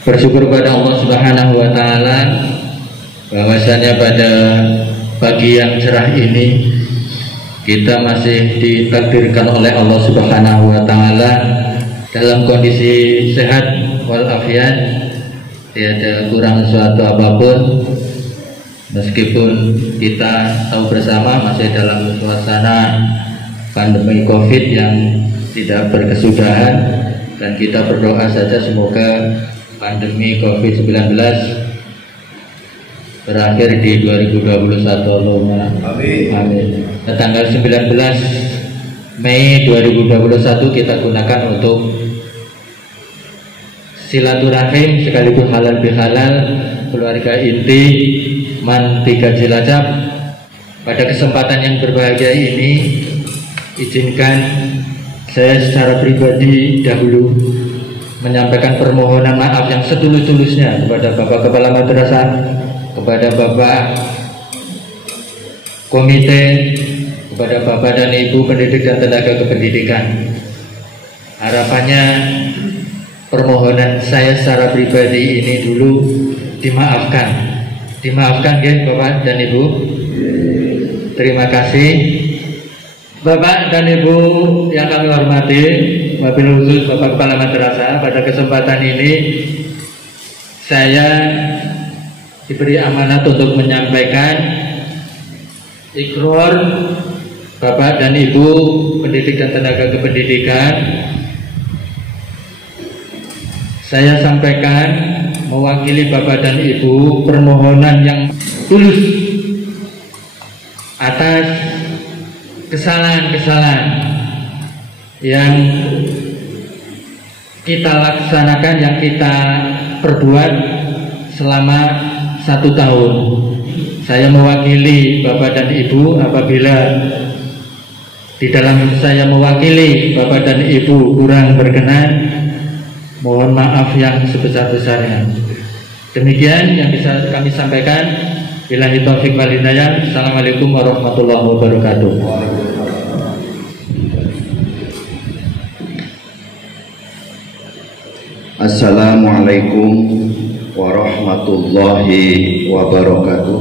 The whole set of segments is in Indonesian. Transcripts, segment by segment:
Bersyukur pada Allah Subhanahu wa Ta'ala bahwasanya pada pagi yang cerah ini kita masih ditakdirkan oleh Allah Subhanahu wa Ta'ala dalam kondisi sehat walafiat, tiada kurang suatu apapun, meskipun kita tahu bersama masih dalam suasana pandemi COVID yang tidak berkesudahan, dan kita berdoa saja semoga pandemi COVID-19 berakhir di 2021. Amin. Tanggal 19 Mei 2021 kita gunakan untuk silaturahim sekaligus halal bihalal keluarga inti Man 3 Cilacap. Pada kesempatan yang berbahagia ini, izinkan saya secara pribadi dahulu menyampaikan permohonan maaf yang setulus-tulusnya kepada Bapak Kepala Madrasah, kepada Bapak Komite, kepada Bapak dan Ibu pendidik dan tenaga kependidikan. Harapannya permohonan saya secara pribadi ini dulu dimaafkan ya Bapak dan Ibu. Terima kasih Bapak dan Ibu yang kami hormati, wabil khusus Bapak Kepala Madrasah. Pada kesempatan ini saya diberi amanat untuk menyampaikan ikrar Bapak dan Ibu pendidik dan tenaga kependidikan. Saya sampaikan mewakili Bapak dan Ibu permohonan yang tulus atas kesalahan-kesalahan yang kita laksanakan, yang kita perbuat selama 1 tahun. Saya mewakili Bapak dan Ibu, apabila di dalam saya mewakili Bapak dan Ibu kurang berkenan, mohon maaf yang sebesar-besarnya. Demikian yang bisa kami sampaikan. Billahi taufiq wal hidayah. Assalamualaikum warahmatullahi wabarakatuh. Assalamualaikum warahmatullahi wabarakatuh.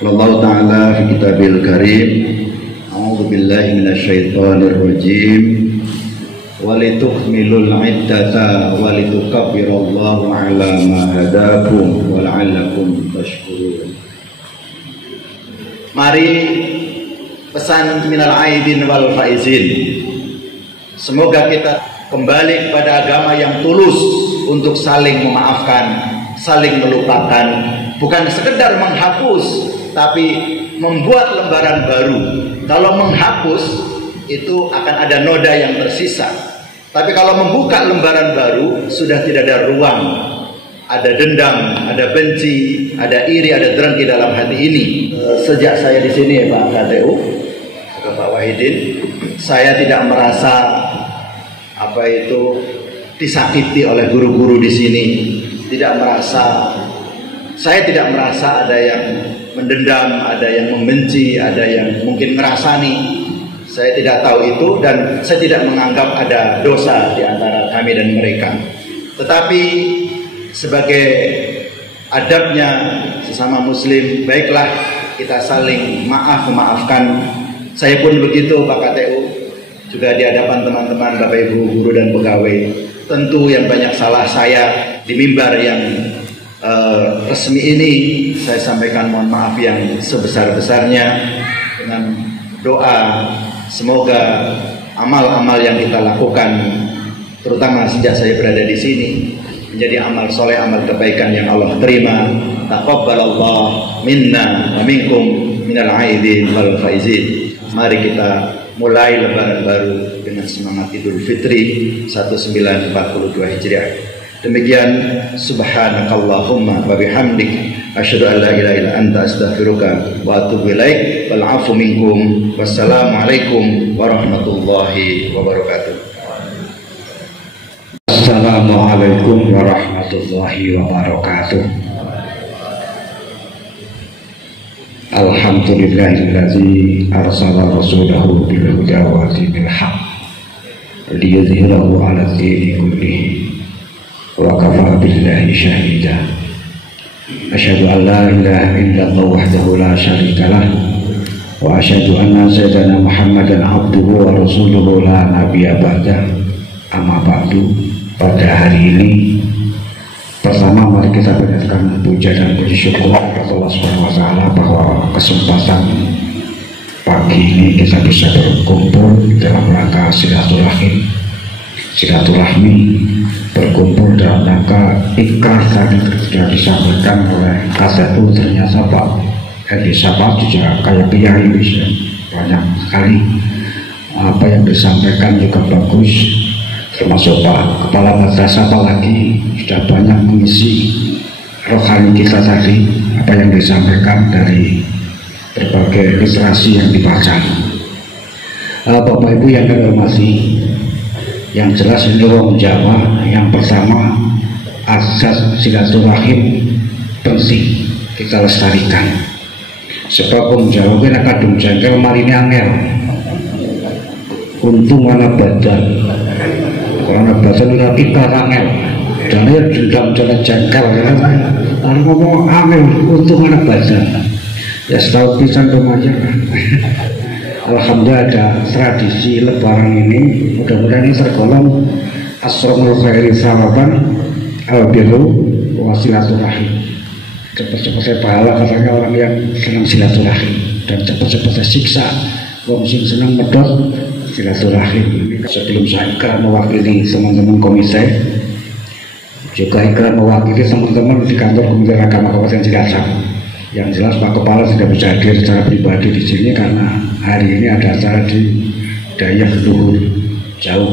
Allah Ta'ala fi kitabil karim. A'udzu billahi minasyaitonir rajim. Walitukmilul iddata walitukabbirallahu ala ma hadakum wa la'allakum tashkurun. Mari pesan minal aidin wal faizin. Semoga kita kembali kepada agama yang tulus untuk saling memaafkan, saling melupakan, bukan sekedar menghapus, tapi membuat lembaran baru. Kalau menghapus itu akan ada noda yang tersisa, tapi kalau membuka lembaran baru sudah tidak ada ruang. Ada dendam, ada benci, ada iri, ada dengki dalam hati ini. Sejak saya di sini Pak KTU, Pak Wahidin, saya tidak merasa disakiti oleh guru-guru di sini. Saya tidak merasa ada yang mendendam, ada yang membenci, ada yang mungkin ngerasani. Saya tidak tahu itu, dan saya tidak menganggap ada dosa di antara kami dan mereka. Tetapi sebagai adabnya sesama muslim, baiklah kita saling memaafkan. Saya pun begitu Pak KTU, juga di hadapan teman-teman Bapak Ibu guru dan pegawai. Tentu yang banyak salah saya di mimbar yang resmi ini, saya sampaikan mohon maaf yang sebesar-besarnya, dengan doa semoga amal-amal yang kita lakukan, terutama sejak saya berada di sini, menjadi amal soleh, amal kebaikan yang Allah terima. Taqabbalallahu minna wa minkum minal aidin wal faizin. Mari kita mulai lebaran baru dengan semangat Idul Fitri 1942 Hijriah. Demikian, subhanakallahumma wa bihamdik asyhadu an la ilaha illa anta astaghfiruka wa atubu ilaik. Wal 'afu minkum. Wassalamualaikum warahmatullahi wabarakatuh. Assalamualaikum warahmatullahi wabarakatuh. Alhamdulillahillazi arsala rasulahu bil huda wa dinil haq liyudhhirahu 'ala dini kullihi wa kafa billahi shahida. Asyhadu an la ilaha illallah wahdahu la syarika lah wa asyhadu anna sayyidana Muhammadan abduhu wa rasuluhu la nabiyya ba'dah. Amma ba'du. Pada hari ini, pertama mari kita panjatkan puja dan puji syukur kepada Allah Subhanahu wa taala bahwa kesempatan pagi ini kita bisa berkumpul dalam rangka silaturahmi, berkumpul dalam rangka ikrar tadi sudah disampaikan oleh KTU. Ternyata Pak Edi Sabat juga kayak kiai bisa banyak sekali, apa yang disampaikan juga bagus, termasuk Pak Kepala Madrasah apalagi sudah banyak mengisi rohani kita tadi, apa yang disampaikan dari berbagai literasi yang dibaca. Bapak Ibu yang kami hormati, yang jelas ini wong Jawa, yang pertama asas silaturahim penting kita lestarikan. Sebab wong Jawa kena kadung jengkel marini angel, untung mana badan, karena badan udah kita angel, dan dia dendam jalan jengkel, karena ngomong angel, untung mana badan. Ya setahun pisan remaja. Alhamdulillah ada tradisi lebaran ini, mudah-mudahan ini tergolong asromul khairi sawaban al-birru wa silaturahim. Cepat-cepat saya pahala katanya orang yang senang silaturahim, dan cepat-cepat saya siksa wong sing senang medot silaturahim. Sebelum saya ikrar mewakili teman-teman komite, juga ikrar mewakili teman-teman di kantor Komite Agama Kabupaten Cilacap. Yang jelas Pak Kepala tidak bisa hadir secara pribadi di sini karena hari ini ada acara di Dayak Luhur jauh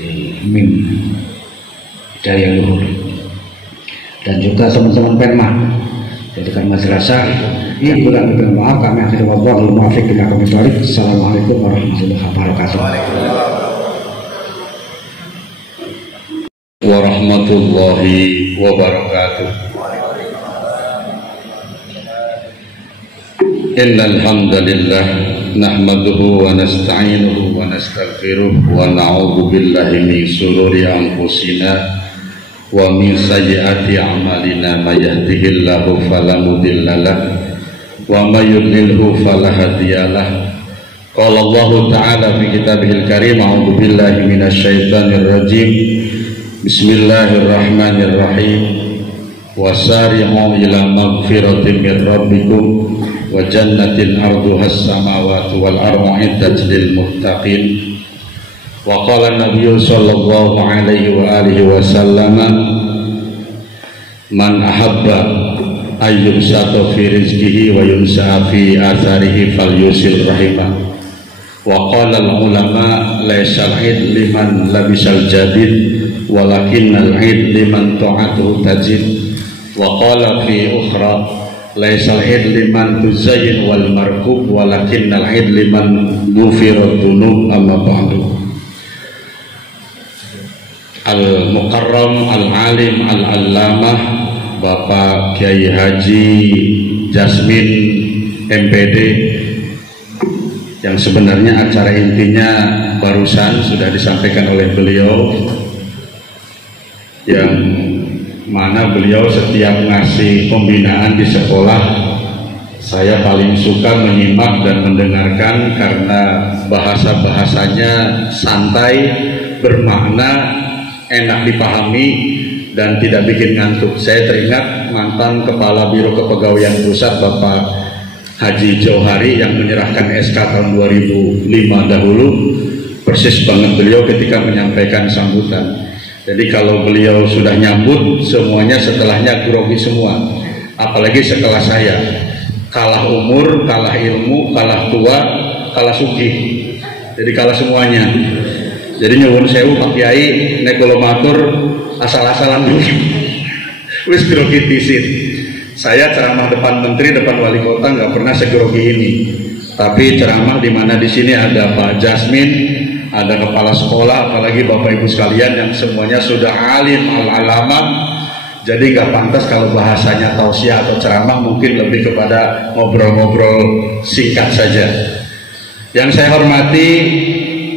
di mim daya luhur, dan juga teman-teman Penma jadikan madrasah yang kurang lebih maaf kami akhiri wabarakatuh muafiq bila kami tarik. Assalamualaikum warahmatullahi wabarakatuh. Warahmatullahi wabarakatuh. Innal hamdalillah nahmaduhu wa nasta'inuhu wa nastaghfiruh wa na'udzu billahi min shururi anfusina wa min sayyiati a'malina may yahdihillahu fala mudilla lahu wa may yudlilhu fala hadiyalah. Qala Allah ta'ala fi kitabihil karim a'udzu billahi minasyaitonir rajim. Bismillahirrahmanirrahim. Wasari'u ila magfiratin min rabbikum wa jannatin arduha as-samawati wal ardu 'iddat lil muttaqin. Wa qala an-nabiyyu sallallahu alaihi wa alihi wasallam man ahabba ayyumsata fi rizqihi wa yumsa fi atharihi falyusil rahimah. Wa qala al-ulama laysal 'id liman labisal jadid walakinnal 'id liman ta'atuhu tajid. Wa qala fi ukhra laysal 'id liman tuzayyin wal markub walakinnal 'id liman ghufirat dzunub. Amma ba'du. Al-Mukarram Al-Alim Al-Allamah Bapak Kiai Haji Jasmin MPD, yang sebenarnya acara intinya barusan sudah disampaikan oleh beliau, yang mana beliau setiap ngasih pembinaan di sekolah saya paling suka menyimak dan mendengarkan karena bahasa-bahasanya santai, bermakna, enak dipahami dan tidak bikin ngantuk. Saya teringat mantan Kepala Biro Kepegawaian Pusat Bapak Haji Johari yang menyerahkan SK tahun 2005 dahulu, persis banget beliau ketika menyampaikan sambutan. Jadi kalau beliau sudah nyambut, semuanya setelahnya grogi semua, apalagi sekelas saya, kalah umur, kalah ilmu, kalah tua, kalah sugih, jadi kalah semuanya. Jadi nyuwun sewu Pak Kiai nek kula matur asal-asalan dulu. Wis grogi tisit. Saya ceramah depan menteri, depan wali kota nggak pernah segrogi ini. Tapi ceramah di mana di sini ada Pak Jasmin, ada kepala sekolah, apalagi Bapak Ibu sekalian yang semuanya sudah alim al-alamah. Jadi nggak pantas kalau bahasanya tausiah atau ceramah, mungkin lebih kepada ngobrol-ngobrol singkat saja. Yang saya hormati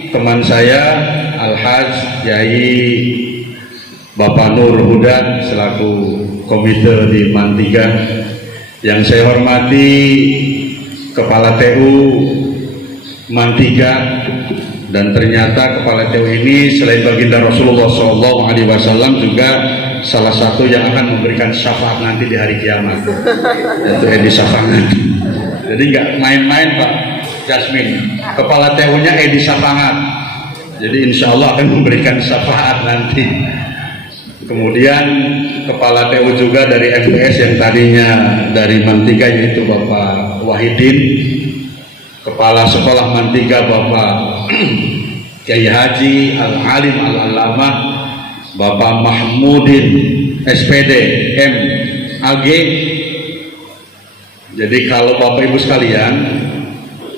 teman saya Al-Haj Yai Bapak Nur Huda selaku komite di Mantiga, yang saya hormati Kepala TU Mantiga, dan ternyata Kepala TU ini selain baginda Rasulullah SAW juga salah satu yang akan memberikan syafaat nanti di hari kiamat, yaitu Edi Safangat. Jadi nggak main-main Pak Jasmin, Kepala TU-nya Edi Safangat, jadi insya Allah akan memberikan syafaat nanti. Kemudian Kepala TU juga dari MPS yang tadinya dari Mantiga yaitu Bapak Wahidin, Kepala Sekolah Mantiga Bapak Kiai Haji Al-Alim Al-Allamah Bapak Mahmudin SPD MAG. Jadi kalau Bapak Ibu sekalian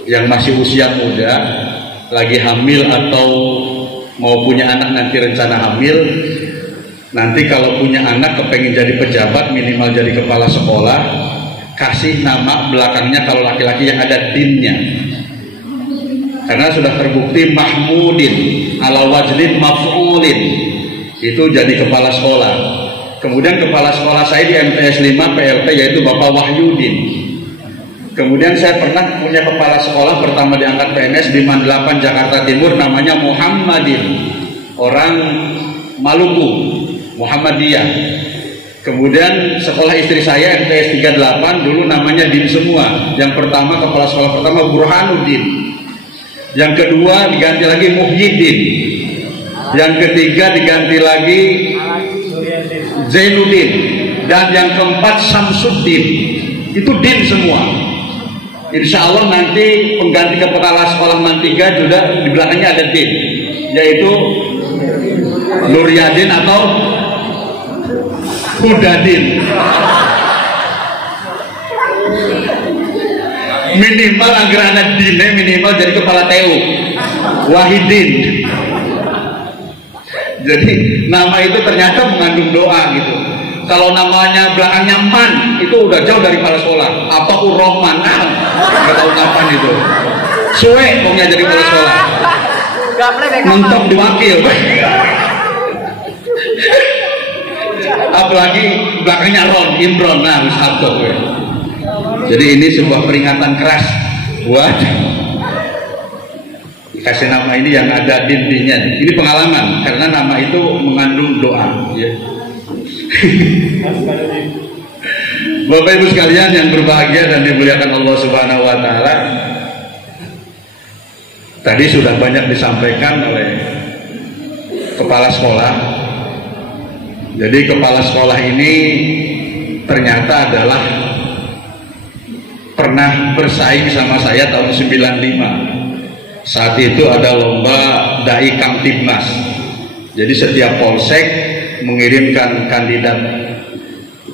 yang masih usia muda, lagi hamil atau mau punya anak nanti rencana hamil, nanti kalau punya anak kepengen jadi pejabat, minimal jadi kepala sekolah, kasih nama belakangnya kalau laki-laki yang ada dinnya, karena sudah terbukti Mahmudin ala wajlin maf'ulin itu jadi kepala sekolah. Kemudian kepala sekolah saya di MTS 5 PLT yaitu Bapak Wahyudin. Kemudian saya pernah punya kepala sekolah pertama diangkat PNS di Man 8 Jakarta Timur, namanya Muhammadin, orang Maluku, Muhammadiyah. Kemudian sekolah istri saya MTS 38 dulu namanya Din semua. Yang pertama kepala sekolah pertama Burhanuddin, yang kedua diganti lagi Muhyiddin, yang ketiga diganti lagi Zainuddin, dan yang keempat Samsuddin. Itu Din semua. Insya Allah nanti pengganti kepala sekolah Mantiga juga di belakangnya ada Din. yaitu Nuryadin atau Hudadin. Minimal agar anak dine minimal jadi kepala TU Wahidin. Jadi nama itu ternyata mengandung doa gitu. Kalau namanya belakangnya Man itu udah jauh dari kepala sekolah. Apa Urrohman? Nggak tahu kapan itu. Suwe pokoknya jadi kepala sekolah. Mentok diwakil. Apalagi belakangnya Ron, Imron, nah Abdul. Jadi ini sebuah peringatan keras buat kasih nama ini yang ada dindinya. Ini pengalaman karena nama itu mengandung doa. Ya. Bapak Ibu sekalian yang berbahagia dan dimuliakan Allah Subhanahu Wa Taala, tadi sudah banyak disampaikan oleh kepala sekolah. Jadi kepala sekolah ini ternyata adalah pernah bersaing sama saya tahun 95. Saat itu ada lomba Dai Kamtibnas. Jadi setiap polsek mengirimkan kandidat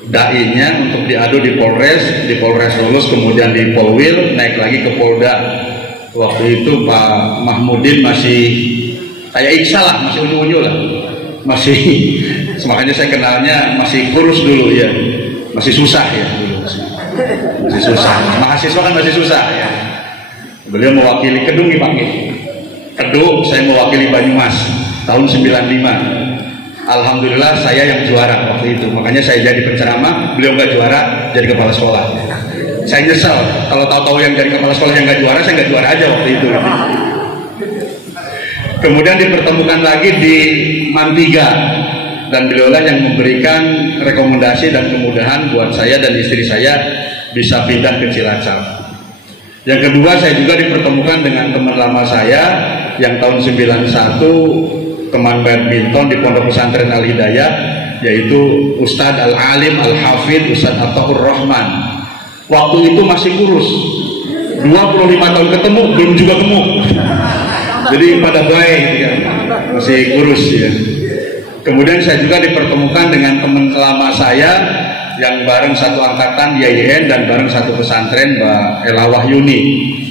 dai-nya untuk diadu di Polres lulus, kemudian di Polwil, naik lagi ke Polda. Waktu itu Pak Mahmudin masih kayak Iksa lah, masih unyu-unyu lah, masih makanya saya kenalnya masih kurus dulu ya, masih susah ya dulu, masih susah. Mahasiswa kan masih susah ya. Beliau mewakili Kedung nih Pak. Kedung, saya mewakili Banyumas tahun 95. Alhamdulillah saya yang juara waktu itu, makanya saya jadi penceramah, beliau nggak juara jadi kepala sekolah. Saya nyesel kalau tahu-tahu yang jadi kepala sekolah yang nggak juara, saya nggak juara aja waktu itu. Kemudian dipertemukan lagi di Mantiga dan beliaulah yang memberikan rekomendasi dan kemudahan buat saya dan istri saya bisa pindah ke Cilacap. Yang kedua, saya juga dipertemukan dengan teman lama saya yang tahun 91 teman badminton di Pondok Pesantren Al Hidayah, yaitu Ustadz Al-Alim Al-Hafidh Ustadz Attaur Rahman. Waktu itu masih kurus, 25 tahun ketemu belum juga gemuk, jadi pada baik ya, masih kurus ya. Kemudian saya juga dipertemukan dengan teman lama saya yang bareng satu angkatan di IAIN dan bareng satu pesantren, Mbak Ella Wahyuni.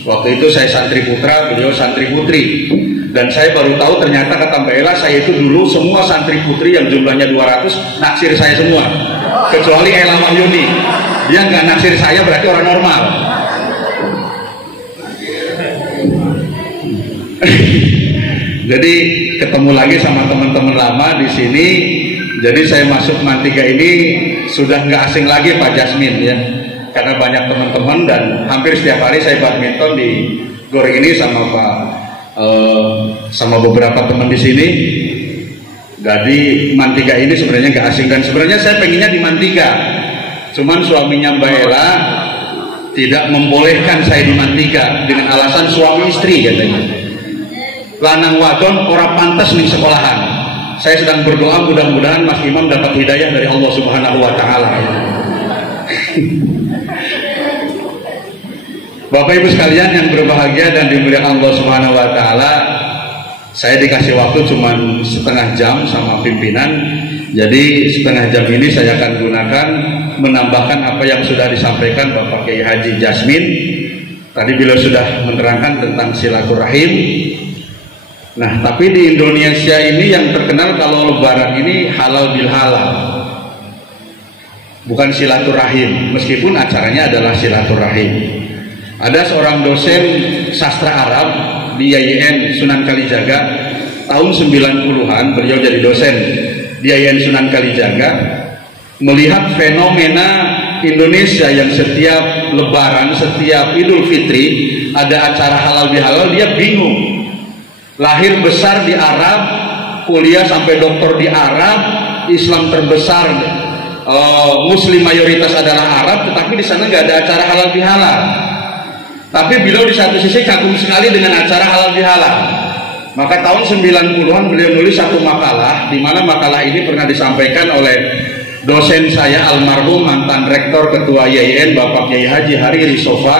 Waktu itu saya santri putra, beliau santri putri. Dan saya baru tahu ternyata kata Mbak Ella, saya itu dulu semua santri putri yang jumlahnya 200 naksir saya semua, kecuali Ella Wahyuni. Dia nggak naksir saya berarti orang normal. Jadi ketemu lagi sama teman-teman lama di sini. Jadi saya masuk Mantiga ini sudah nggak asing lagi Pak Jasmin ya, karena banyak teman-teman dan hampir setiap hari saya badminton di Gor ini sama Pak sama beberapa teman di sini. Jadi Mantiga ini sebenarnya nggak asing dan sebenarnya saya pengennya di Mantiga, cuman suaminya Mbak Ella tidak membolehkan saya di Mantiga dengan alasan suami istri katanya. Lanang wadon ora pantas ning sekolahan. Saya sedang berdoa mudah-mudahan Mas Imam dapat hidayah dari Allah Subhanahu Wa Taala. Bapak Ibu sekalian yang berbahagia dan dimuliakan Allah Subhanahu Wa Taala, saya dikasih waktu cuma setengah jam sama pimpinan. Jadi setengah jam ini saya akan gunakan menambahkan apa yang sudah disampaikan Bapak Kiai Haji Jasmin. Tadi beliau sudah menerangkan tentang silaturahim. Nah, tapi di Indonesia ini yang terkenal kalau Lebaran ini halal bil halal, bukan silaturahim, meskipun acaranya adalah silaturahim. Ada seorang dosen sastra Arab di IAIN Sunan Kalijaga tahun 90-an, beliau jadi dosen di IAIN Sunan Kalijaga, melihat fenomena Indonesia yang setiap Lebaran, setiap Idul Fitri ada acara halal bihalal, dia bingung. Lahir besar di Arab, kuliah sampai doktor di Arab, Islam terbesar, Muslim mayoritas adalah Arab, tetapi di sana nggak ada acara halal bihalal. Tapi beliau di satu sisi kagum sekali dengan acara halal bihalal. Maka tahun 90-an beliau nulis satu makalah, di mana makalah ini pernah disampaikan oleh dosen saya almarhum mantan rektor ketua IAIN Bapak Kiai Haji Hari Risofa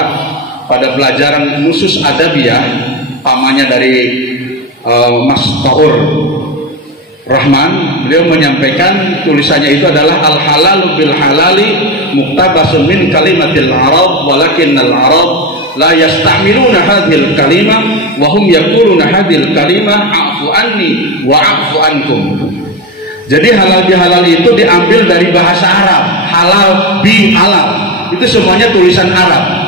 pada pelajaran khusus adabiyah, pamannya dari Mas Taur Rahman, beliau menyampaikan tulisannya itu adalah al-halalu bil halali muktabasun min kalimatil arab walakinnal arab la yastamiluna hadhil kalimah wa hum yaquluna hadhil kalimah a'fu anni wa a'fu ankum. Jadi halal bihalal itu diambil dari bahasa Arab. Halal bi halal itu semuanya tulisan Arab.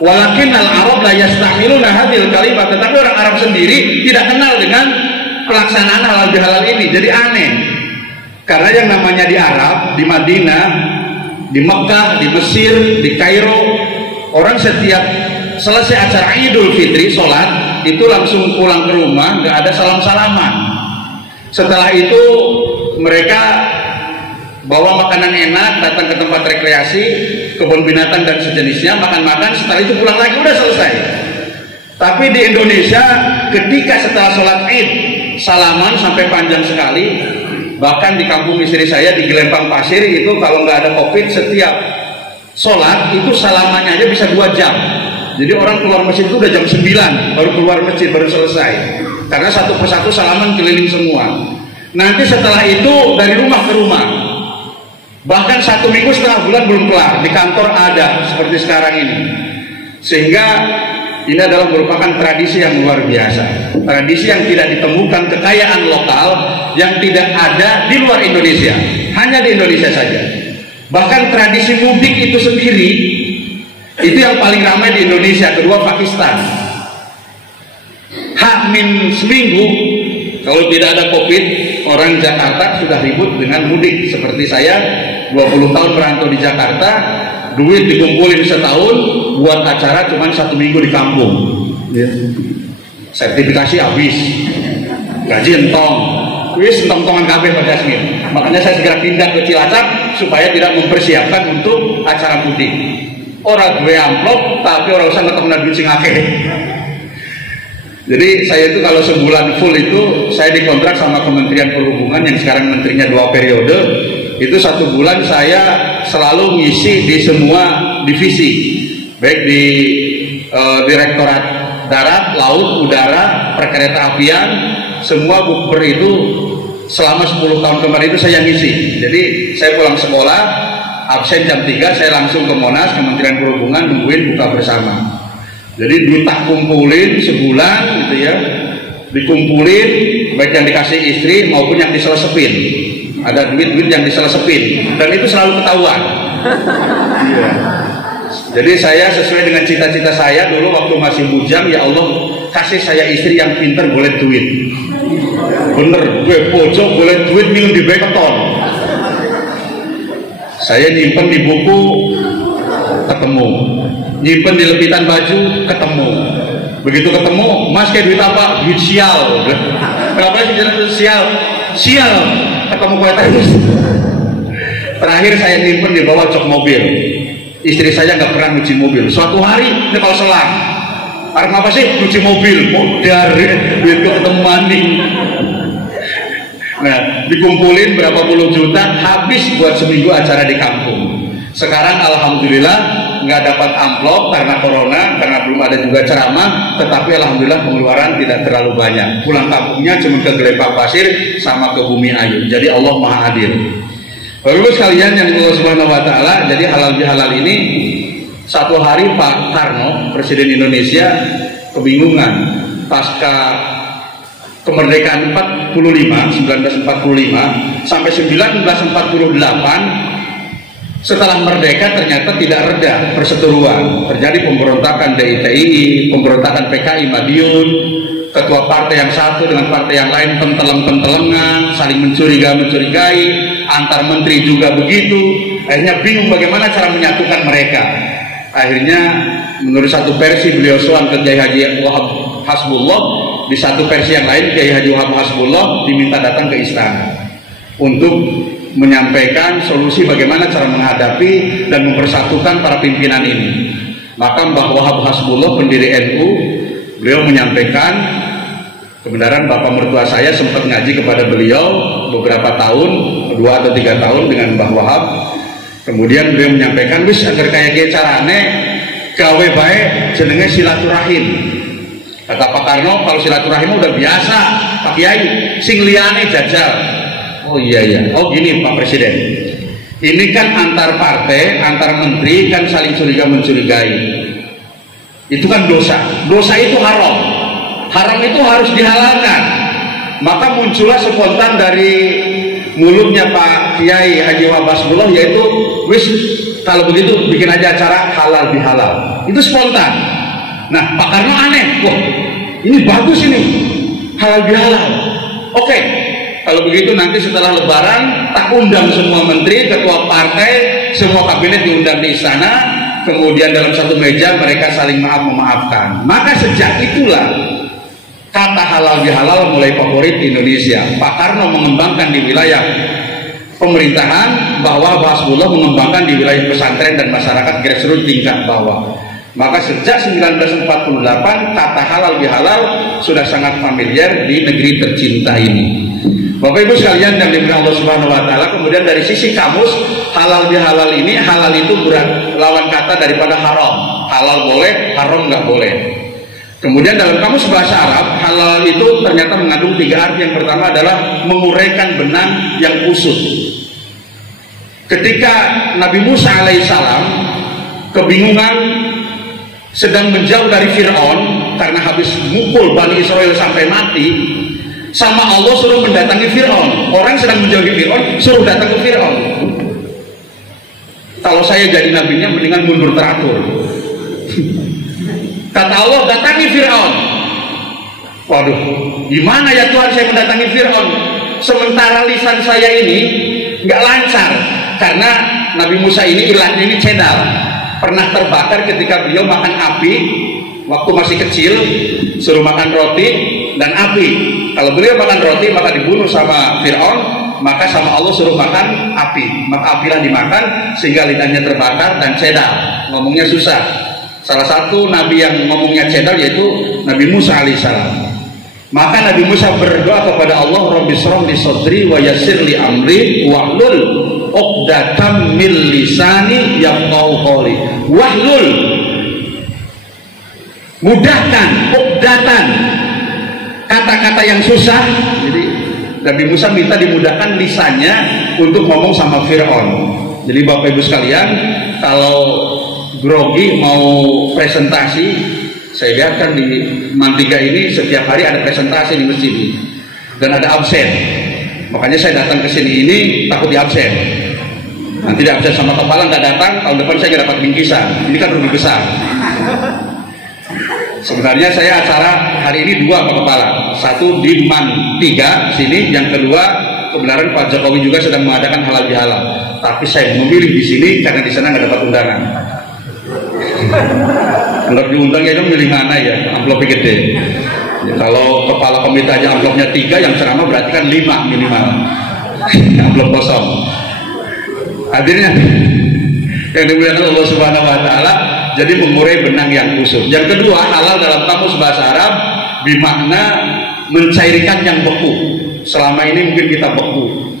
Walakinnal arab la yastamiluna hadhil kalimah, tetapi orang Arab sendiri tidak kenal dengan pelaksanaan halal bihalal ini. Jadi aneh, karena yang namanya di Arab, di Madinah, di Mekah, di Mesir, di Kairo, orang setiap selesai acara Idul Fitri, sholat itu langsung pulang ke rumah, nggak ada salam-salaman. Setelah itu mereka bawa makanan enak, datang ke tempat rekreasi, kebun binatang dan sejenisnya, makan-makan, setelah itu pulang lagi, udah selesai. Tapi di Indonesia ketika setelah sholat Id salaman sampai panjang sekali. Bahkan di kampung istri saya di Gelempang Pasir itu kalau nggak ada COVID, setiap sholat itu salamannya aja bisa 2 jam. Jadi orang keluar masjid itu udah jam 9 baru keluar masjid, baru selesai, karena satu persatu salaman keliling semua. Nanti setelah itu dari rumah ke rumah, bahkan 1 minggu setengah bulan belum kelar, di kantor ada seperti sekarang ini. Sehingga ini adalah merupakan tradisi yang luar biasa, tradisi yang tidak ditemukan, kekayaan lokal yang tidak ada di luar Indonesia, hanya di Indonesia saja. Bahkan tradisi mudik itu sendiri, itu yang paling ramai di Indonesia, kedua Pakistan. H-min seminggu, kalau tidak ada COVID, orang Jakarta sudah ribut dengan mudik. Seperti saya, 20 tahun merantau di Jakarta, duit dikumpulin setahun buat acara cuman 1 minggu di kampung. Sertifikasi habis, gaji entong, wis entong-entongan kabeh pada Asmin. Makanya saya segera pindah ke Cilacap supaya tidak mempersiapkan untuk acara mudik. Orang gue amplop tapi orang usah ngetokna duit sing akeh. Jadi saya itu kalau sebulan full itu saya dikontrak sama Kementerian Perhubungan yang sekarang menterinya 2 periode. Itu 1 bulan saya selalu ngisi di semua divisi, baik di Direktorat Darat, Laut, Udara, Perkereta Apian, semua bukber itu selama 10 tahun kemarin itu saya ngisi. Jadi saya pulang sekolah, absen jam 3, saya langsung ke Monas, Kementerian Perhubungan, nungguin buka bersama. Jadi duit tak kumpulin sebulan gitu ya, dikumpulin, baik yang dikasih istri maupun yang diselesepin. Ada duit-duit yang diselesepin dan itu selalu ketahuan. Iya. Jadi saya sesuai dengan cita-cita saya dulu waktu masih bujang, ya Allah kasih saya istri yang pinter boleh duit. Bener, gue pojok boleh duit minum di beton. Saya nyimpen di buku ketemu, nyimpen di lepitan baju ketemu. Begitu ketemu, Mas kayak duit apa? Duit sial. Kenapa sih duit sial? Sial. Ketemu kue terus. Terakhir saya nyimpen di bawah jok mobil. Istri saya nggak pernah nyuci mobil. Suatu hari ini kalau selang, harus apa sih nyuci mobil? Modar, duit ketemu maning. Nah, dikumpulin berapa puluh juta, habis buat seminggu acara di kampung. Sekarang alhamdulillah nggak dapat amplop karena corona, karena belum ada juga ceramah, tetapi alhamdulillah pengeluaran tidak terlalu banyak. Pulang kampungnya cuma ke Gelempang Pasir sama ke Bumi Ayu. Jadi Allah Maha Adil. Bapak-Ibu sekalian yang Allah Subhanahu wa taala, jadi halal bihalal ini satu hari Pak Karno, Presiden Indonesia, kebingungan pasca kemerdekaan 1945 sampai 1948. Setelah merdeka ternyata tidak reda perseteruan, terjadi pemberontakan DITI, pemberontakan PKI Madiun, ketua partai yang satu dengan partai yang lain penteleng-pentelengan, saling mencurigai, antar menteri juga begitu. Akhirnya bingung bagaimana cara menyatukan mereka. Akhirnya menurut satu versi beliau soal ke Kiai Haji Wahab Hasbullah, di satu versi yang lain Kiai Haji Wahab Hasbullah diminta datang ke istana untuk menyampaikan solusi bagaimana cara menghadapi dan mempersatukan para pimpinan ini. Maka Mbah Wahab Hasbullah, pendiri NU, beliau menyampaikan kebenaran bapak mertua saya sempat ngaji kepada beliau beberapa tahun, 2 atau 3 tahun dengan Mbah Wahab. Kemudian beliau menyampaikan, wis agar kayak gini carane gawe baik jenenge silaturahim. Kata Pak Karno, kalau silaturahim udah biasa, Pak Kiai, sing liyane jajal. Oh iya, oh gini Pak Presiden, ini kan antar partai, antar menteri kan saling curiga-mencurigai. Itu kan dosa, dosa itu haram, haram itu harus dihalalkan. Maka muncullah spontan dari mulutnya Pak Kiai Haji Wabasbullah, yaitu wis kalau begitu bikin aja acara halal bihalal. Itu spontan. Nah Pak Karno aneh, wah ini bagus ini halal bihalal. Oke, kalau begitu nanti setelah Lebaran tak undang semua menteri, ketua partai, semua kabinet diundang di istana. Kemudian dalam satu meja mereka saling memaafkan. Maka sejak itulah kata halal bihalal mulai favorit di Indonesia. Pak Karno mengembangkan di wilayah pemerintahan, bahwa Hasbullah mengembangkan di wilayah pesantren dan masyarakat grassroots tingkat bawah. Maka sejak 1948 kata halal bihalal sudah sangat familiar di negeri tercinta ini. Bapak Ibu sekalian yang dimuliakan Allah Subhanahu wa taala, kemudian dari sisi kamus, halal bihalal ini, halal itu lawan kata daripada haram. Halal boleh, haram nggak boleh. Kemudian dalam kamus bahasa Arab, halal itu ternyata mengandung 3 arti. Yang pertama adalah menguraikan benang yang kusut. Ketika Nabi Musa alaihissalam kebingungan, sedang menjauh dari Fir'aun karena habis mukul Bani Israel sampai mati, sama Allah suruh mendatangi Fir'aun. Orang sedang menjauhi Fir'aun, suruh datang ke Fir'aun. Kalau saya jadi nabinya mendingan mundur teratur. Kata Allah, datangi Fir'aun. Waduh, gimana ya Tuhan saya mendatangi Fir'aun, sementara lisan saya ini nggak lancar, karena Nabi Musa ini ilahnya ini cendal, pernah terbakar ketika beliau makan api waktu masih kecil, suruh makan roti dan api. Kalau beliau makan roti maka dibunuh sama Fir'aun, maka sama Allah suruh makan api, maka apilah dimakan sehingga lidahnya terbakar dan cedal, ngomongnya susah. Salah satu nabi yang ngomongnya cedal yaitu Nabi Musa alaihissalam. Maka Nabi Musa berdoa kepada Allah, Rabbi shrah li sadri wa yassir li amri wahlul 'uqdatam min lisani yafqahu qawli. Wahlul, mudahkan, uqdatan, kata-kata yang susah. Jadi Nabi Musa minta dimudahkan lisannya untuk ngomong sama Fir'aun. Jadi Bapak Ibu sekalian, kalau grogi mau presentasi, saya lihat kan di Mantiga ini setiap hari ada presentasi di masjid ini, dan ada absen. Makanya saya datang ke sini ini takut di absen. Nanti di absen sama kepala nggak datang, tahun depan saya nggak dapat bingkisan. Ini kan rugi besar. Sebenarnya saya acara hari ini 2 sama kepala, satu di Mantiga sini, yang kedua kebenaran Pak Jokowi juga sedang mengadakan halal bihalal. Tapi saya memilih di sini karena di sana nggak dapat undangan. Kalau diundang ya itu milih mana ya, amplopnya gede. Ya, kalau kepala komite aja amplopnya 3, yang ceramah berarti kan 5 minimal. Amplop kosong. Hadirnya yang dimuliakan Allah Subhanahu wa taala, jadi mengurai benang yang kusut. Yang kedua, halal dalam kamus bahasa Arab bermakna mencairkan yang beku. Selama ini mungkin kita beku.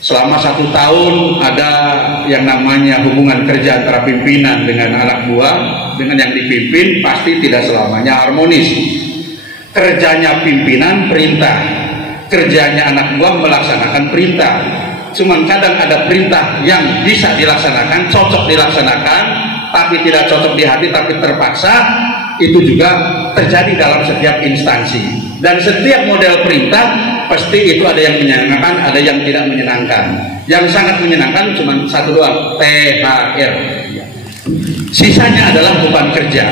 Selama 1 tahun ada yang namanya hubungan kerja antara pimpinan dengan anak buah, dengan yang dipimpin pasti tidak selamanya harmonis. Kerjanya pimpinan perintah, kerjanya anak buah melaksanakan perintah. Cuman kadang ada perintah yang bisa dilaksanakan, cocok dilaksanakan, tapi tidak cocok di hati, tapi terpaksa. Itu juga terjadi dalam setiap instansi. Dan setiap model perintah pasti itu ada yang menyenangkan, ada yang tidak menyenangkan. Yang sangat menyenangkan cuma satu doang, THR. Sisanya adalah beban kerja.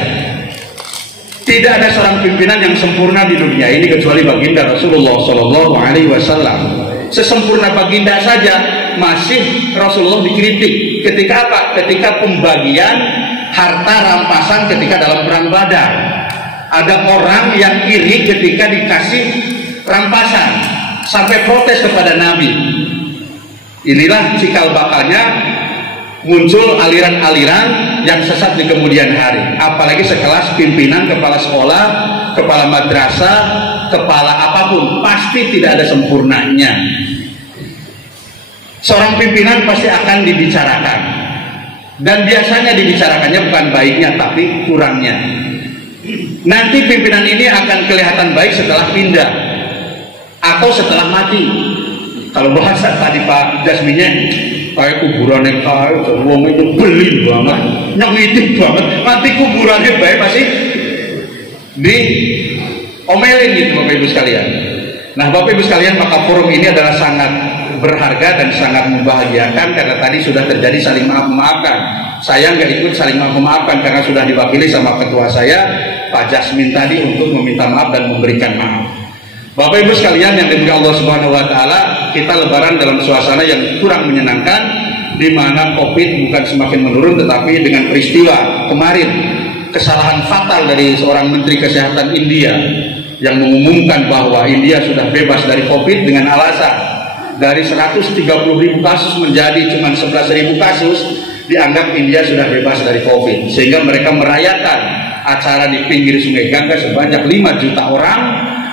Tidak ada seorang pimpinan yang sempurna di dunia ini kecuali baginda Rasulullah SAW. Sesempurna baginda saja masih Rasulullah dikritik. Ketika apa? Ketika pembagian harta rampasan ketika dalam perang Badar. Ada orang yang iri ketika dikasih rampasan sampai protes kepada Nabi. Inilah cikal bakalnya muncul aliran-aliran yang sesat di kemudian hari. Apalagi sekelas pimpinan, kepala sekolah, kepala madrasah, kepala apapun, pasti tidak ada sempurnanya. Seorang pimpinan pasti akan dibicarakan, dan biasanya dibicarakannya bukan baiknya tapi kurangnya. Nanti pimpinan ini akan kelihatan baik setelah pindah atau setelah mati. Kalau bahasa tadi Pak Jasminnya, kayak kuburannya kayak wong itu beli banget, nyengitip banget, nanti kuburannya baik pasti diomelin gitu Bapak Ibu sekalian. Nah Bapak Ibu sekalian, maka forum ini adalah sangat berharga dan sangat membahagiakan karena tadi sudah terjadi saling maaf-memaafkan. Saya nggak ikut saling maaf-memaafkan karena sudah diwakili sama ketua saya Pak Jasmin tadi untuk meminta maaf dan memberikan maaf. Bapak Ibu sekalian yang dimuliakan Allah Subhanahu wa taala, kita lebaran dalam suasana yang kurang menyenangkan di mana Covid bukan semakin menurun tetapi dengan peristiwa kemarin kesalahan fatal dari seorang Menteri Kesehatan India yang mengumumkan bahwa India sudah bebas dari Covid dengan alasan dari 130.000 kasus menjadi cuma 11.000 kasus, dianggap India sudah bebas dari Covid, sehingga mereka merayakan acara di pinggir Sungai Gangga sebanyak 5 juta orang.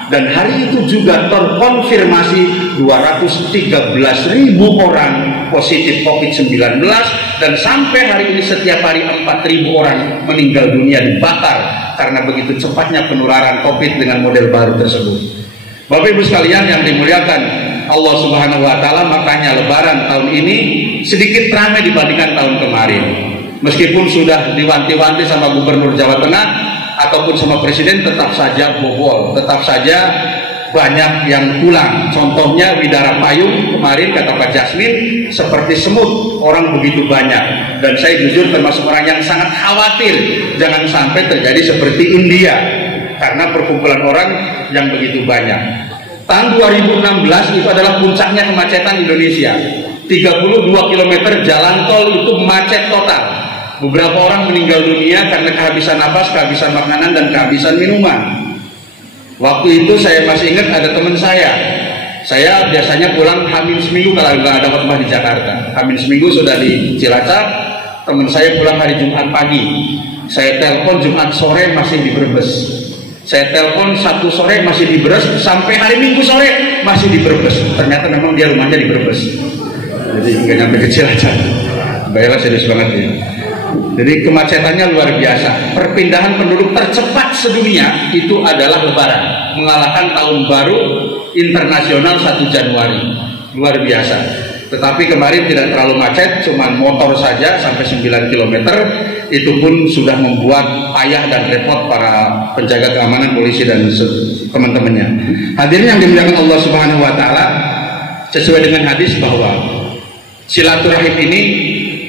Dan hari itu juga terkonfirmasi 213.000 orang positif COVID-19, dan sampai hari ini setiap hari 4.000 orang meninggal dunia dibakar karena begitu cepatnya penularan COVID dengan model baru tersebut. Bapak Ibu sekalian yang dimuliakan Allah Subhanahu wa taala, makanya lebaran tahun ini sedikit ramai dibandingkan tahun kemarin. Meskipun sudah diwanti-wanti sama Gubernur Jawa Tengah ataupun sama Presiden, tetap saja bobol, tetap saja banyak yang pulang. Contohnya Widara Payung kemarin kata Pak Jasmin seperti semut, orang begitu banyak. Dan saya jujur termasuk orang yang sangat khawatir jangan sampai terjadi seperti India karena perkumpulan orang yang begitu banyak. Tahun 2016 itu adalah puncaknya kemacetan Indonesia. 32 km jalan tol itu macet total. Beberapa orang meninggal dunia karena kehabisan napas, kehabisan makanan, dan kehabisan minuman. Waktu itu saya masih ingat ada teman saya biasanya pulang Hamin seminggu kalau nggak ada khotbah di Jakarta. Hamin seminggu sudah di Cilacap, teman saya pulang hari Jumat pagi. Saya telepon Jumat sore masih di Brebes. Saya telepon Sabtu sore masih di Brebes, sampai hari Minggu sore masih di Brebes. Ternyata memang dia rumahnya di Brebes. Jadi nggak nyampe ke Cilacap. Baiklah, serius banget ya. Jadi kemacetannya luar biasa. Perpindahan penduduk tercepat sedunia itu adalah Lebaran, mengalahkan tahun baru internasional 1 Januari. Luar biasa. Tetapi kemarin tidak terlalu macet, cuma motor saja sampai 9 km. Itu pun sudah membuat payah dan repot para penjaga keamanan, polisi dan teman-temannya. Hadirin yang dimuliakan Allah Subhanahu wa taala, sesuai dengan hadis bahwa silaturahim ini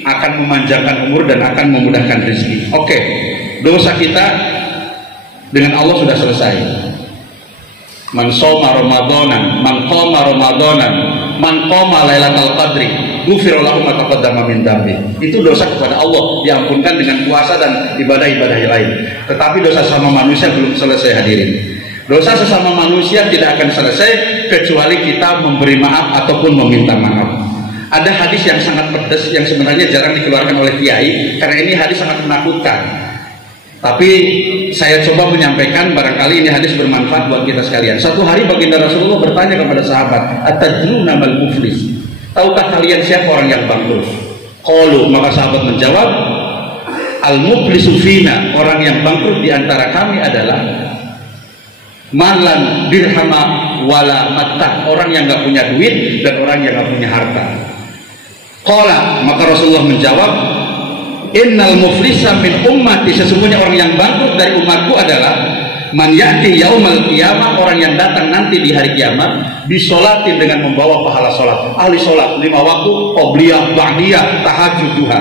akan memanjangkan umur dan akan memudahkan rezeki. Oke, dosa kita dengan Allah sudah selesai. Man shoma ramadanan, man qama ramadanan, man qama lailatul qadri, ghufira lahu ma taqaddama min dambi. Itu dosa kepada Allah diampunkan dengan puasa dan ibadah-ibadah yang lain. Tetapi dosa sesama manusia belum selesai, hadirin. Dosa sesama manusia tidak akan selesai kecuali kita memberi maaf ataupun meminta maaf. Ada hadis yang sangat pedas yang sebenarnya jarang dikeluarkan oleh kiai karena ini hadis sangat menakutkan. Tapi saya coba menyampaikan, barangkali ini hadis bermanfaat buat kita sekalian. Suatu hari baginda Rasulullah bertanya kepada sahabat, "Atadruna mal muflis?" Tahukah kalian siapa orang yang bangkrut? Qalu, maka sahabat menjawab, "Al-muflisu fina," orang yang bangkrut di antara kami adalah malan dirhama wala mattah, orang yang nggak punya duit dan orang yang nggak punya harta. Qala, maka Rasulullah menjawab, "Innal muflisa min ummati," sesungguhnya orang yang bangkrut dari umatku adalah man ya'ti yaumal qiyamah, orang yang datang nanti di hari kiamat bisolatin dengan membawa pahala sholat, ahli sholat 5 waktu, qobliyah, ba'diyah, tahajud, duha,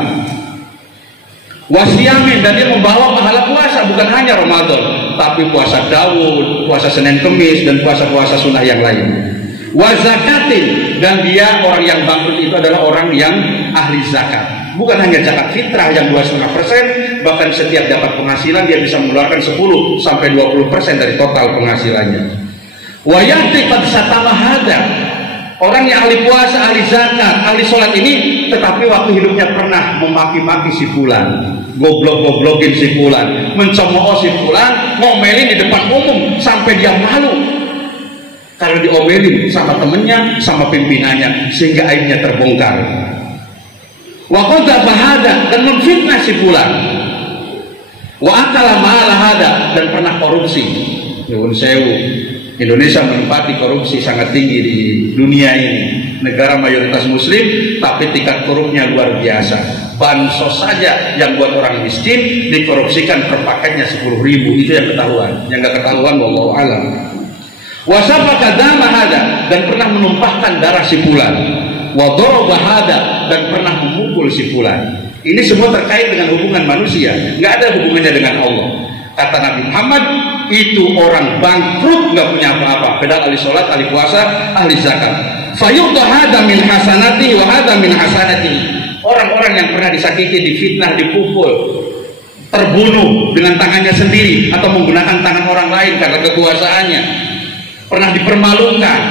wasiyamin, dan dia membawa pahala puasa, bukan hanya Ramadan tapi puasa Daud, puasa Senin Kemis, dan puasa-puasa sunnah yang lain. Wa zakatin, dan dia orang yang bangkrut itu adalah orang yang ahli zakat, bukan hanya zakat fitrah yang 2,5%, bahkan setiap dapat penghasilan dia bisa mengeluarkan 10-20% dari total penghasilannya. Wa ya'ti qad satama hada, orang yang ahli puasa, ahli zakat, ahli sholat ini, tetapi waktu hidupnya pernah memaki-maki si fulan, goblok-goblokin si fulan, mencemooh si fulan, ngomelin di depan umum sampai dia malu karena diomelin sama temennya, sama pimpinannya, sehingga aibnya terbongkar. Wa qadha bahada, dan memfitnah si fulan. Wa akala ma'ala hada, dan pernah korupsi. Nyuwun sewu, Indonesia menempati korupsi sangat tinggi di dunia ini. Negara mayoritas muslim tapi tingkat korupnya luar biasa. Bansos saja yang buat orang miskin dikorupsikan per paketnya 10.000. Itu yang ketahuan. Yang nggak ketahuan wallahu alam. Wa safaka dama hada, dan pernah menumpahkan darah si fulan. Wa daraba hada, dan pernah memukul si fulan. Ini semua terkait dengan hubungan manusia, nggak ada hubungannya dengan Allah. Kata Nabi Muhammad, itu orang bangkrut, nggak punya apa-apa. Padahal ahli sholat, ahli puasa, ahli zakat. Fayuqta hada min hasanati wa hada min hasanati. Orang-orang yang pernah disakiti, difitnah, dipukul, terbunuh dengan tangannya sendiri atau menggunakan tangan orang lain karena kekuasaannya, pernah dipermalukan,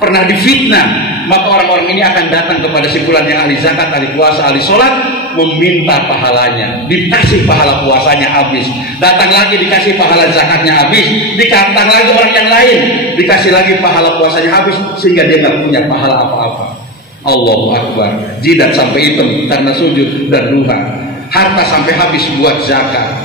pernah difitnah, maka orang-orang ini akan datang kepada si fulan yang ahli zakat, ahli puasa, ahli sholat, meminta pahalanya. Dikasih pahala puasanya habis, datang lagi dikasih pahala zakatnya habis, datang lagi orang yang lain dikasih lagi pahala puasanya habis, sehingga dia nggak punya pahala apa-apa. Allahu Akbar. Jidat sampai hitam karena sujud dan duha, harta sampai habis buat zakat,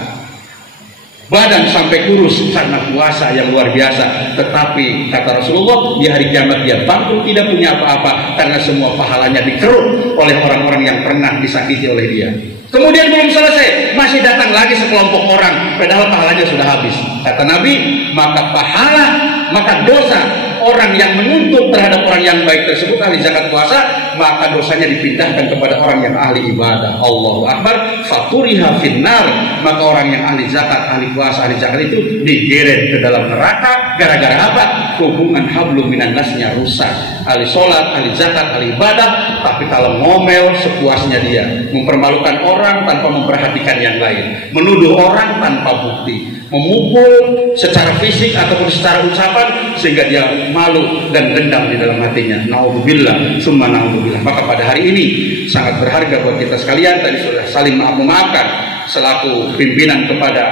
badan sampai kurus karena puasa yang luar biasa. Tetapi kata Rasulullah, di hari kiamat dia bangkrut, tidak punya apa-apa karena semua pahalanya dikeruk oleh orang-orang yang pernah disakiti oleh dia. Kemudian belum selesai, masih datang lagi sekelompok orang, padahal pahalanya sudah habis. Kata Nabi, maka dosa orang yang menuntut terhadap orang yang baik tersebut, ahli zakat puasa, maka dosanya dipindahkan kepada orang yang ahli ibadah. Allahu Akbar. Faturiha finnar, maka orang yang ahli zakat, ahli puasa, ahli zakat itu digeret ke dalam neraka. Gara-gara apa? Hubungan hablum minan nasnya rusak. Ahli sholat, ahli zakat, ahli ibadah, tapi kalau ngomel sepuasnya dia, mempermalukan orang tanpa memperhatikan yang lain, menuduh orang tanpa bukti, memukul secara fisik ataupun secara ucapan sehingga dia malu dan dendam di dalam hatinya. Naudzubillah, summa naudzubillah. Maka pada hari ini sangat berharga buat kita sekalian. Tadi sudah saling memaafkan selaku pimpinan kepada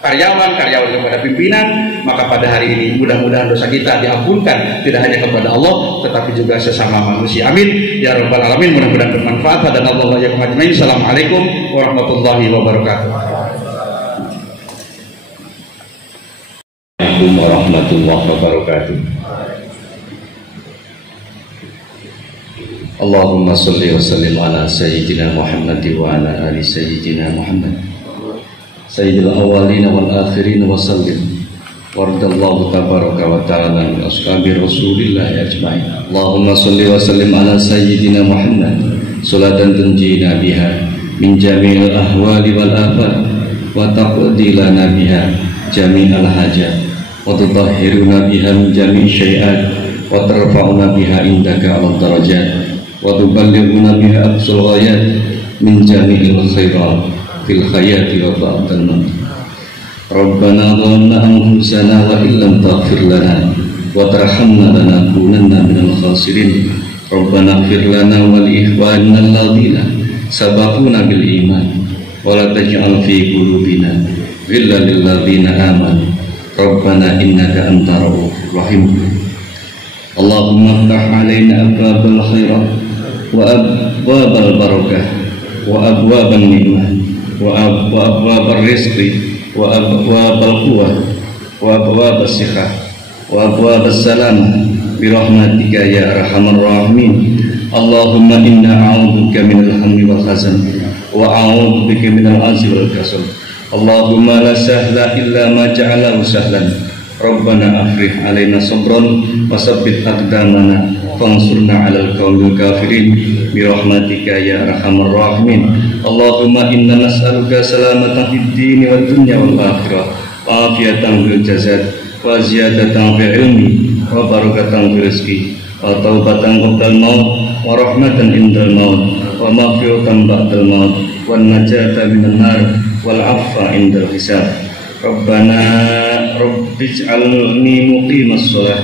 karyawan, karyawan kepada pimpinan. Maka pada hari ini mudah-mudahan dosa kita diampunkan, tidak hanya kepada Allah tetapi juga sesama manusia. Amin ya rabbal alamin. Mudah-mudahan bermanfaat. Dan Allah ya ajmain. Assalamualaikum warahmatullahi wabarakatuh. Assalamualaikum warahmatullahi wabarakatuh. Allahumma salli wa sallim ala sayyidina Muhammad wa ala ali sayyidina Muhammad sayyidil awwalin wal akhirin wa sallim wardallahu tabaraka wa ta'ala min ashabi rasulillah ajma'in. Allahumma salli wa sallim ala sayyidina Muhammad salatan tunjina biha min jami'il ahwali wal afat wa taqdi lana biha jami'al hajat wa tutahhiruna biha min jami' syai'at wa tarfa'una biha indaka 'ala darajat wa tuballighuna biha aqsal ghayat min jami'il khairat fil hayati wa ba'dal maut. Rabbana dhalamna anfusana wa illam taghfir lana wa tarhamna lanakunanna minal khasirin. Rabbana ighfir lana wa li ikhwanina alladhina sabaquna bil iman wa la taj'al fi qulubina ghillan lil ladzina amanu Rabbana innaka anta ra'ufur rahim. Allahumma iftah 'alaina abwabal khairat wa abwabal barakah wa abwaban ni'mah wa abwabar rizqi wa abwabal quwwah wa abwabas sikhah wa abwabas salam bi rahmatika ya arhamar rahimin. Allahumma inna a'udzubika minal hammi wal hazan wa a'udzubika minal 'ajzi wal kasal. Allahumma la sahla illa ma ja'alahu sahlan. Rabbana afrih 'alaina sabran wa tsabbit aqdamana fansurna 'alal qaumil kafirin bi rahmatika ya arhamar rahimin. Allahumma inna nas'aluka salamatan fid dini wad dunya wal akhirah wa afiyatan fil jasad wa ziyadatan fil ilmi wa barakatan fil rizqi wa taubatan qabla maut wa rahmatan indal maut wa maghfiratan ba'dal maut wa najatan minan nar wal 'afwa indal hisab. Rabbana rabbij'alni muqimas shalah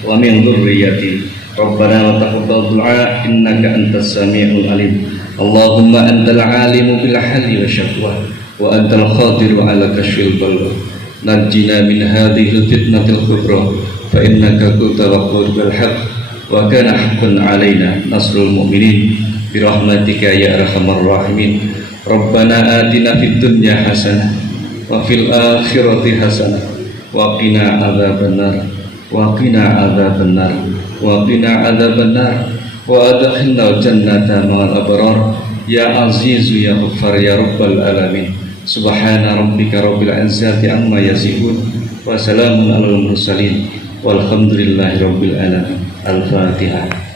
wa min dhurriyyati Rabbana wa taqabbal du'a innaka antas sami'ul alim. Allahumma antal 'alimu bil halli wa syaqwa wa antal qadiru 'ala kashfil balwa. Najjina min hadhil fitnatil kubra fa innaka kunta waqul bil haqq wa kana haqqan 'alaina nasrul mu'minin bi rahmatika ya arhamar rahimin. Rabbana atina fid dunya hasanah wa fil akhirati hasanah wa qina adzabannar wa qina adzabannar wa qina adzabannar wa adkhilna jannata ma'al abrar ya azizu ya ghaffar ya rabbal alamin. Subhana rabbika rabbil izzati amma yasifun wa salamun alal mursalin walhamdulillahi rabbil alamin. Al-Fatihah.